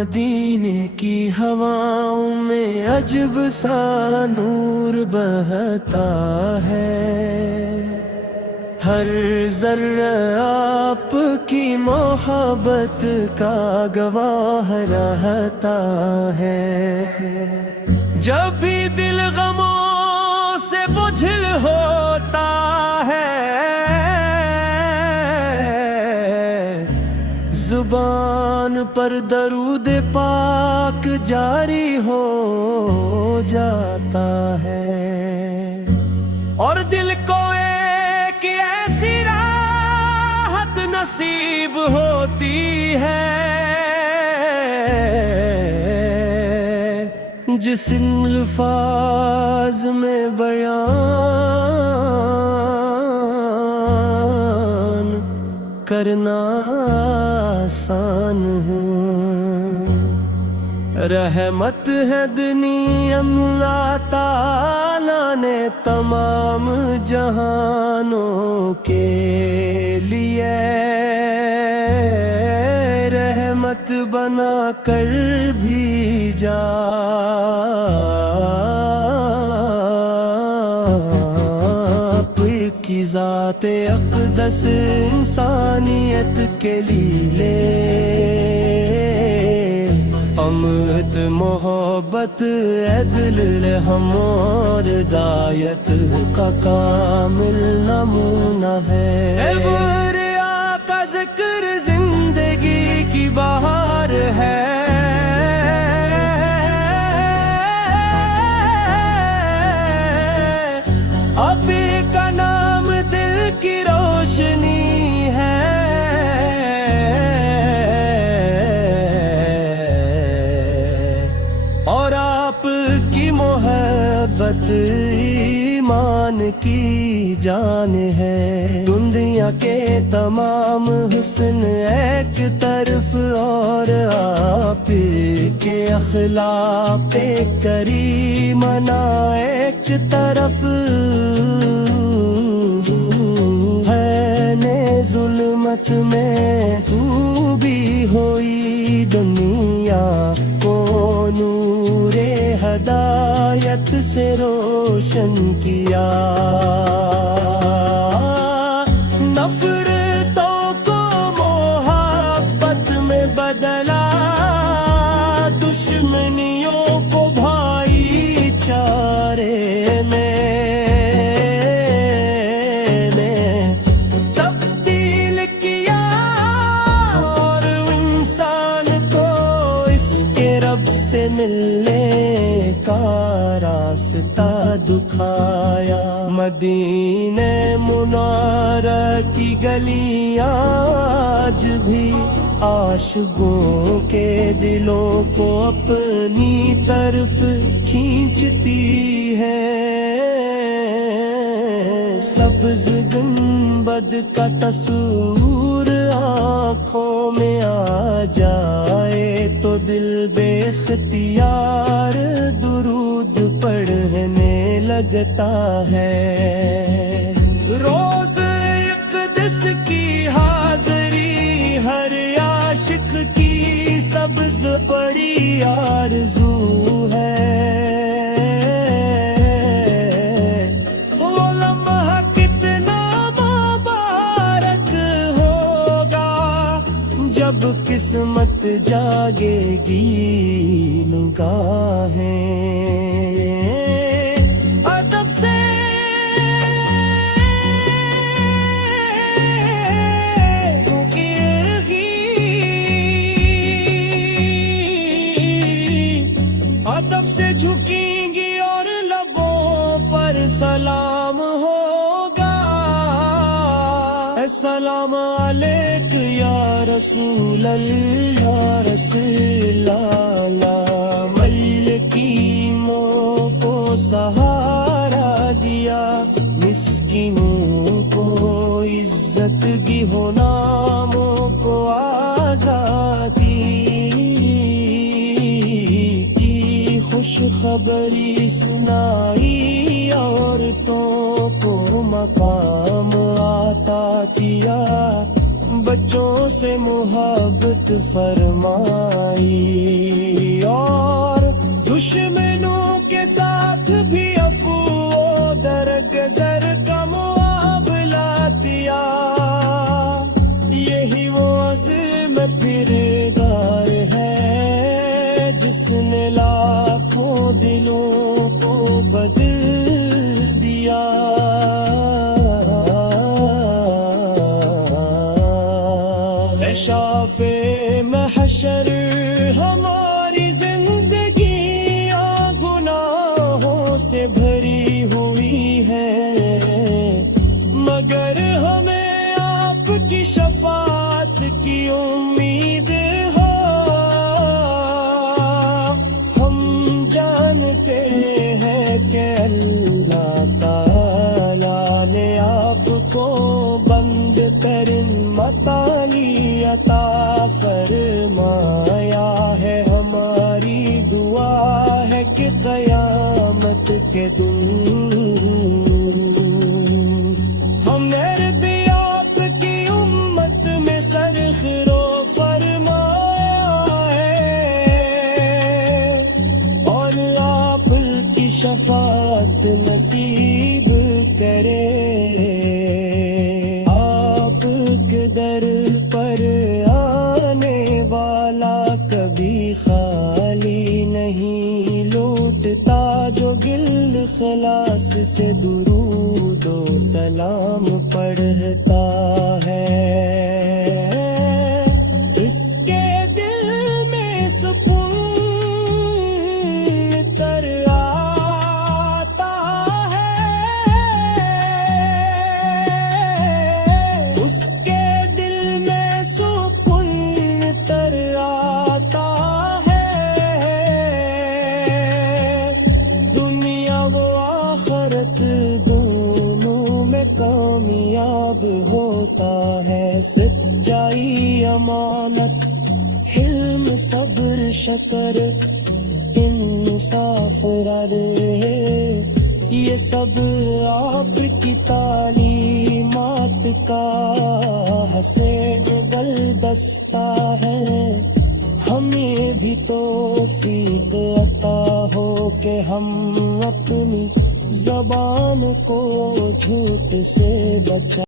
مدینے کی ہواؤں میں عجب سا نور بہتا ہے، ہر ذرہ آپ کی محبت کا گواہ رہتا ہے۔ جب بھی دل غموں سے بجھل ہوتا ہے، زبان پر درود پاک جاری ہو جاتا ہے، اور دل کو ایک ایسی راحت نصیب ہوتی ہے جس الفاظ میں بیان کرنا آسان ہے۔ رحمت ہے دنیا اللہ تعالیٰ نے تمام جہانوں کے لیے، رحمت بنا کر بھیجا کی ذات اقدس انسانیت کے لیے، امت محبت عدل رحم اور ہدایت کا کامل نمونہ ہے۔ بریا کا ذکر زندگی کی بہار ہے، ابھی کا نام دل کی روشنی ہے، اور آپ کی محبت ایمان کی جان ہے۔ دنیا کے تمام حسن ایک طرف اور آپ کے اخلاق کریمانہ ایک طرف ہے، نے ظلمت میں تو بھی ہوئی دنیا کو نور ہدایت سے روشن کیا، نفرتوں کو محبت میں بدلا، دشمنیوں کو بھائی چارے میں تبدیل کیا، اور انسان کو اس کے رب سے ملنے کا راستہ دکھایا۔ مدینہ منورہ کی گلیاں آج بھی عاشقوں کے دلوں کو اپنی طرف کھینچتی ہے، سبز گنبد کا تصور آنکھوں میں آ جائے تو دل بے اختیار درود پڑھنے لگتا ہے۔ روز اقدس کی حاضری ہر عاشق کی سبز بڑی آرزو ہے، وہ لمحہ کتنا مبارک ہوگا جب قسمت جاگے گی نگاہیں ادب سے جھکیں گی اور لبوں پر سلام ہوگا، السلام علیک یا رسول اللہ یا رسول اللہ، ملکیموں کو سہارا دیا، مسکینوں کو عزت کی غلاموں کو آزادی خوش خبری سنائی، عورتوں کو مقام عطا کیا، بچوں سے محبت فرمائی اور دشمنوں کے ساتھ بھی عفو و درگزر کا معاملہ دیا. یہی وہ عزم پھرگار ہے جس نے لاکھوں دلوں کو بدل دیا. شافع محشر ہماری زندگیاں گناہوں سے بھری ہوئی ہے، مگر ہمیں آپ کی شفاعت کی امید ہو. ہم جانتے ہیں کہ اللہ تعالیٰ نے آپ کو بند کرن مطالی عطا فرمایا ہے. ہماری دعا ہے کہ قیامت کے دن ہم بھی آپ کی امت میں سرخرو فرمایا ہے اور آپ کی شفاعت نصیب کرے. آپ کے در پر آنے والا کبھی خالی نہیں لوٹتا، جو گل خلاص سے درود و سلام پڑھتا ہے. اس کے دل میں سکون تر آتا ہے، اس کے دل میں سکون تر آتا ہے. دنیا و آخرت دونوں میں کامیاب ہوتا ہے. سچائی، امانت، حلم، صبر، شکر، انصاف، رہے یہ سب آپ کی تعلیمات کا حسین گلدستہ ہے. ہمیں بھی توفیق عطا ہو کہ ہم اپنی زبان کو جھوٹ سے بچا